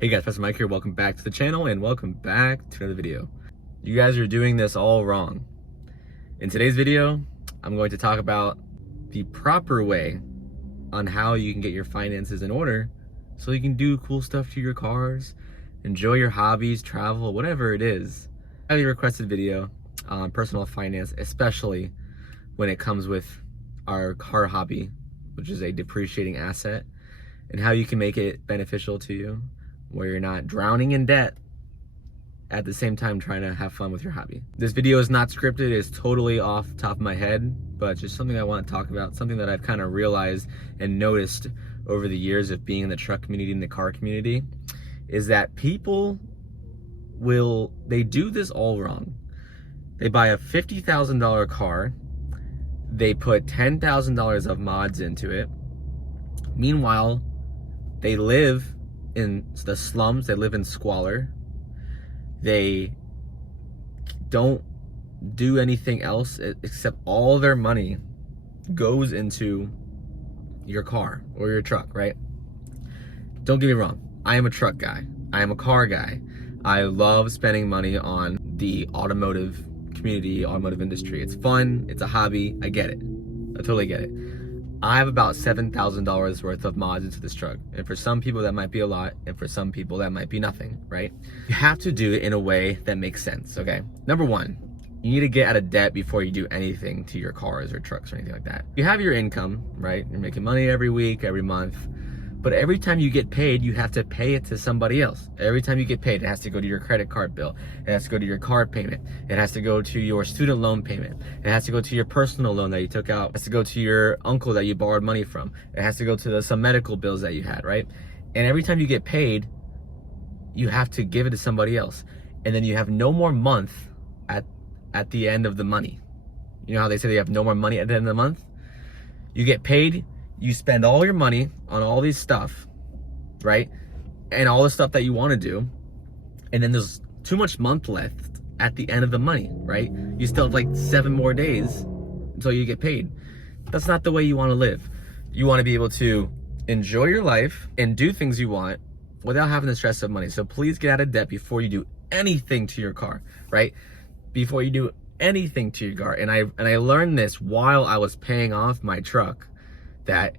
Hey guys, Pastor Mike here. Welcome back to the channel and welcome back to another video. You guys are doing this all wrong. In today's video, I'm going to talk about the proper way on how you can get your finances in order so you can do cool stuff to your cars, enjoy your hobbies, travel, whatever it is. Highly requested video on personal finance, especially when it comes with our car hobby, which is a depreciating asset, and how you can make it beneficial to you, where you're not drowning in debt at the same time trying to have fun with your hobby. This video is not scripted, it's totally off the top of my head, but just something I want to talk about, something that I've kind of realized and noticed over the years of being in the truck community and the car community, is that people they do this all wrong. They buy a $50,000 car, they put $10,000 of mods into it. Meanwhile, they live in the slums, they live in squalor, they don't do anything else except all their money goes into your car or your truck, right? Don't get me wrong, I am a truck guy, I am a car guy. I love spending money on the automotive community, automotive industry. It's fun, it's a hobby, I get it, I totally get it. I have about $7,000 worth of mods into this truck. And for some people that might be a lot, and for some people that might be nothing, right? You have to do it in a way that makes sense, okay? Number one, you need to get out of debt before you do anything to your cars or trucks or anything like that. You have your income, right? You're making money every week, every month. But every time you get paid, you have to pay it to somebody else. Every time you get paid, it has to go to your credit card bill. It has to go to your car payment. It has to go to your student loan payment. It has to go to your personal loan that you took out. It has to go to your uncle that you borrowed money from. It has to go to some medical bills that you had, right? And every time you get paid, you have to give it to somebody else. And then you have no more month at the end of the money. You know how they say they have no more money at the end of the month? You get paid, you spend all your money on all these stuff, right? And all the stuff that you want to do. And then there's too much month left at the end of the money, right? You still have like 7 more days until you get paid. That's not the way you want to live. You want to be able to enjoy your life and do things you want without having the stress of money. So please get out of debt before you do anything to your car, right? Before you do anything to your car. And I learned this while I was paying off my truck, that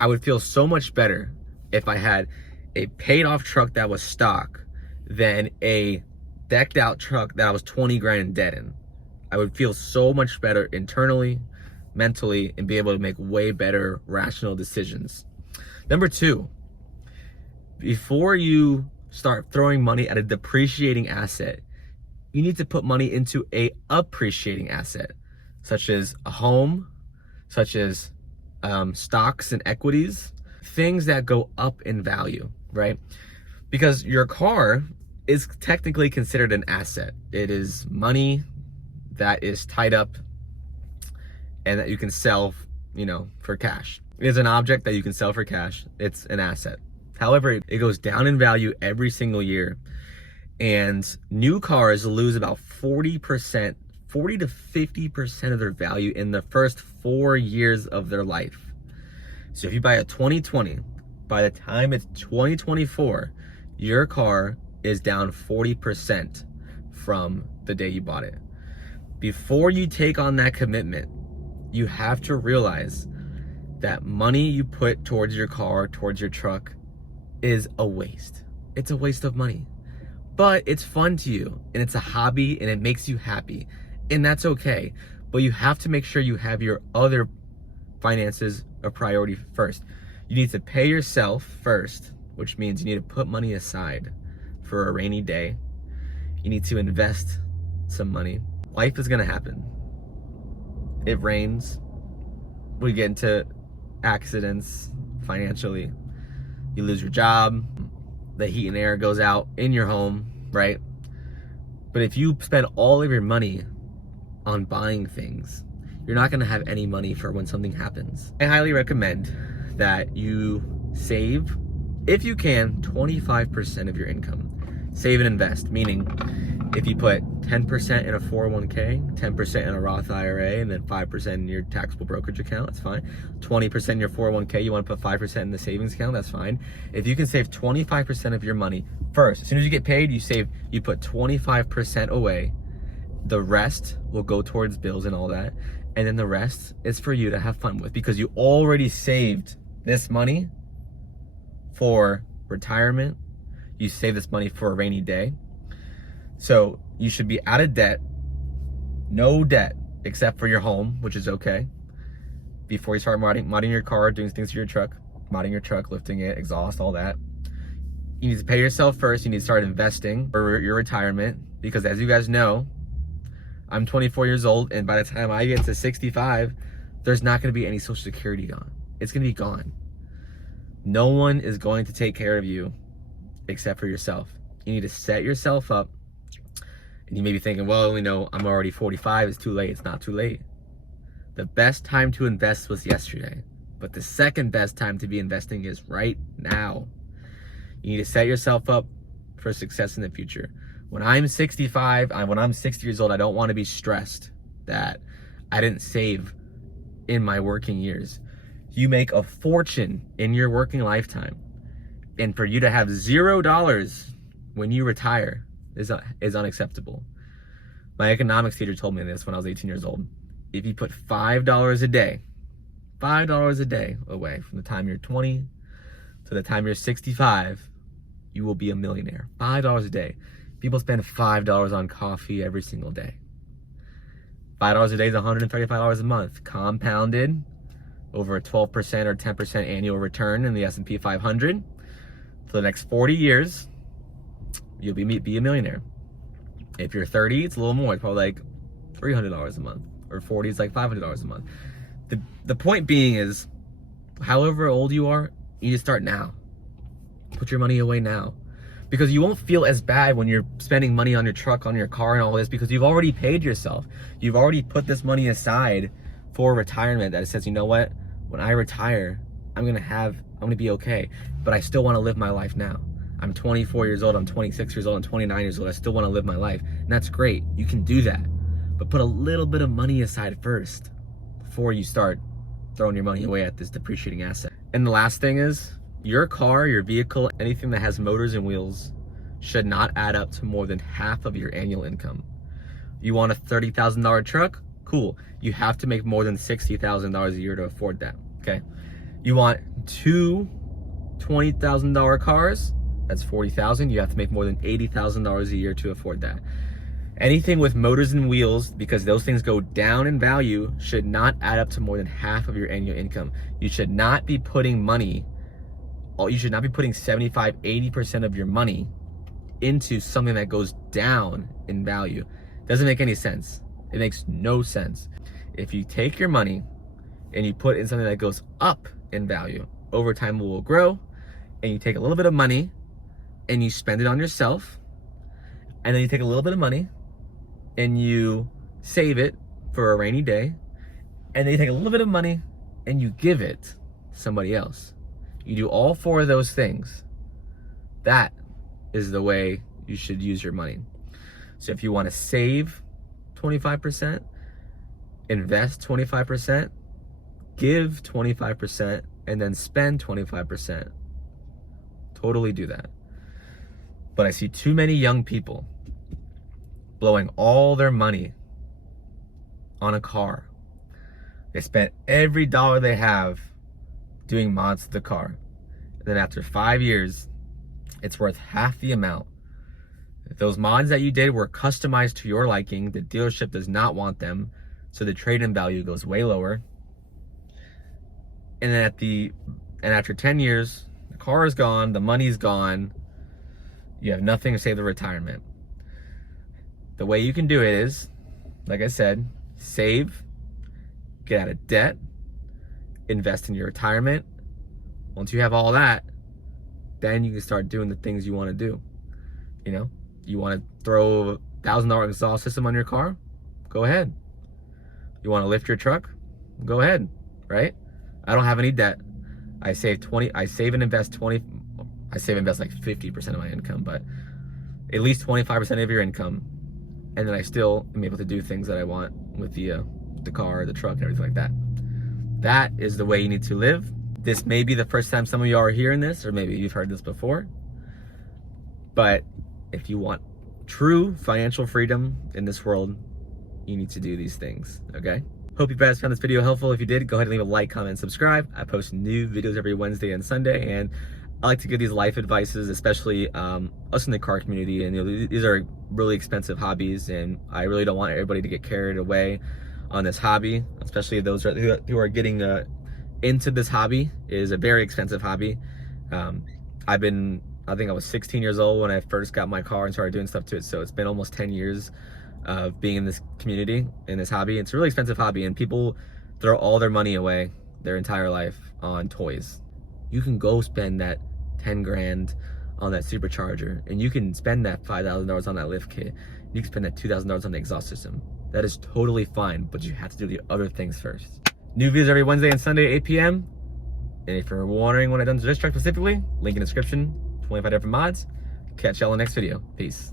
I would feel so much better if I had a paid off truck that was stock than a decked out truck that I was 20 grand in debt in. I would feel so much better internally, mentally, and be able to make way better rational decisions. Number two, before you start throwing money at a depreciating asset, you need to put money into a appreciating asset, such as a home, such as stocks and equities, things that go up in value, right? Because your car is technically considered an asset. It is money that is tied up and that you can sell, for cash. It is an object that you can sell for cash. It's an asset. However, it goes down in value every single year, and new cars lose about 40 to 50% of their value in the first 4 years of their life. So if you buy a 2020, by the time it's 2024, your car is down 40% from the day you bought it. Before you take on that commitment, you have to realize that money you put towards your car, towards your truck, is a waste. It's a waste of money. But it's fun to you, and it's a hobby, and it makes you happy. And that's okay, but you have to make sure you have your other finances a priority first. You need to pay yourself first, which means you need to put money aside for a rainy day. You need to invest some money. Life is gonna happen. It rains, we get into accidents financially, you lose your job, the heat and air goes out in your home, right? But if you spend all of your money on buying things, you're not gonna have any money for when something happens. I highly recommend that you save, if you can, 25% of your income. Save and invest, meaning If you put 10% in a 401k, 10% in a Roth IRA, and then 5% in your taxable brokerage account, that's fine. 20% in your 401k, you want to put 5% in the savings account, that's fine. If you can save 25% of your money first, as soon as you get paid, you put 25% away. The rest will go towards bills and all that. And then the rest is for you to have fun with, because you already saved this money for retirement. You save this money for a rainy day. So you should be out of debt, no debt, except for your home, which is okay. Before you start modding your car, doing things to your truck, modding your truck, lifting it, exhaust, all that. You need to pay yourself first. You need to start investing for your retirement, because as you guys know, I'm 24 years old, and by the time I get to 65, there's not gonna be any Social Security gone. It's gonna be gone. No one is going to take care of you except for yourself. You need to set yourself up. And you may be thinking, well, I'm already 45, it's too late. It's not too late. The best time to invest was yesterday, but the second best time to be investing is right now. You need to set yourself up for success in the future. When I'm 65, when I'm 60 years old, I don't want to be stressed that I didn't save in my working years. You make a fortune in your working lifetime, and for you to have $0 when you retire is unacceptable. My economics teacher told me this when I was 18 years old. If you put $5 a day away from the time you're 20 to the time you're 65, you will be a millionaire. $5 a day. People spend $5 on coffee every single day. $5 a day is $135 a month, compounded over a 12% or 10% annual return in the S&P 500 for the next 40 years. You'll be a millionaire. If you're 30, it's a little more. It's probably like $300 a month, or 40 is like $500 a month. The point being is, however old you are, you need to start now. Put your money away now, because you won't feel as bad when you're spending money on your truck, on your car, and all this, because you've already paid yourself. You've already put this money aside for retirement. That it says, you know what? When I retire, I'm gonna be okay. But I still want to live my life now. I'm 24 years old, I'm 26 years old, I'm 29 years old, I still want to live my life. And that's great, you can do that. But put a little bit of money aside first before you start throwing your money away at this depreciating asset. And the last thing is, your car, your vehicle, anything that has motors and wheels should not add up to more than half of your annual income. You want a $30,000 truck? Cool. You have to make more than $60,000 a year to afford that, okay? You want two $20,000 cars? That's $40,000. You have to make more than $80,000 a year to afford that. Anything with motors and wheels, because those things go down in value, should not add up to more than half of your annual income. You should not be putting 75, 80% of your money into something that goes down in value. Doesn't make any sense. It makes no sense. If you take your money and you put in something that goes up in value, over time it will grow, and you take a little bit of money and you spend it on yourself, and then you take a little bit of money and you save it for a rainy day, and then you take a little bit of money and you give it to somebody else. You do all four of those things. That is the way you should use your money. So if you want to save 25%, invest 25%, give 25%, and then spend 25%. Totally do that. But I see too many young people blowing all their money on a car. They spent every dollar they have doing mods to the car. And then after 5 years, it's worth half the amount. If those mods that you did were customized to your liking, the dealership does not want them, so the trade-in value goes way lower. And then after 10 years, the car is gone, the money's gone, you have nothing to save the retirement. The way you can do it is, like I said, save, get out of debt, invest in your retirement. Once you have all that, then you can start doing the things you want to do. You know, you want to throw a $1,000 exhaust system on your car? Go ahead. You want to lift your truck? Go ahead, right? I don't have any debt. I save and invest like 50% of my income, but at least 25% of your income and then I still am able to do things that I want with the car, the truck, and everything like that. That is the way you need to live. This may be the first time some of you are hearing this, or maybe you've heard this before, but if you want true financial freedom in this world, you need to do these things, okay? Hope you guys found this video helpful. If you did, go ahead and leave a like, comment, and subscribe. I post new videos every Wednesday and Sunday, and I like to give these life advices, especially us in the car community. And these are really expensive hobbies, and I really don't want everybody to get carried away on this hobby, especially those who are getting into this hobby. It is a very expensive hobby. I think I was 16 years old when I first got my car and started doing stuff to it, so it's been almost 10 years of being in this community, in this hobby. It's a really expensive hobby, and people throw all their money away their entire life on toys. You can go spend that 10 grand on that supercharger, and you can spend that $5,000 on that lift kit. You can spend that $2,000 on the exhaust system. That is totally fine, but you have to do the other things first. New videos every Wednesday and Sunday at 8 p.m. And if you're wondering what I've done to this truck specifically, link in the description, 25 different mods. Catch y'all in the next video. Peace.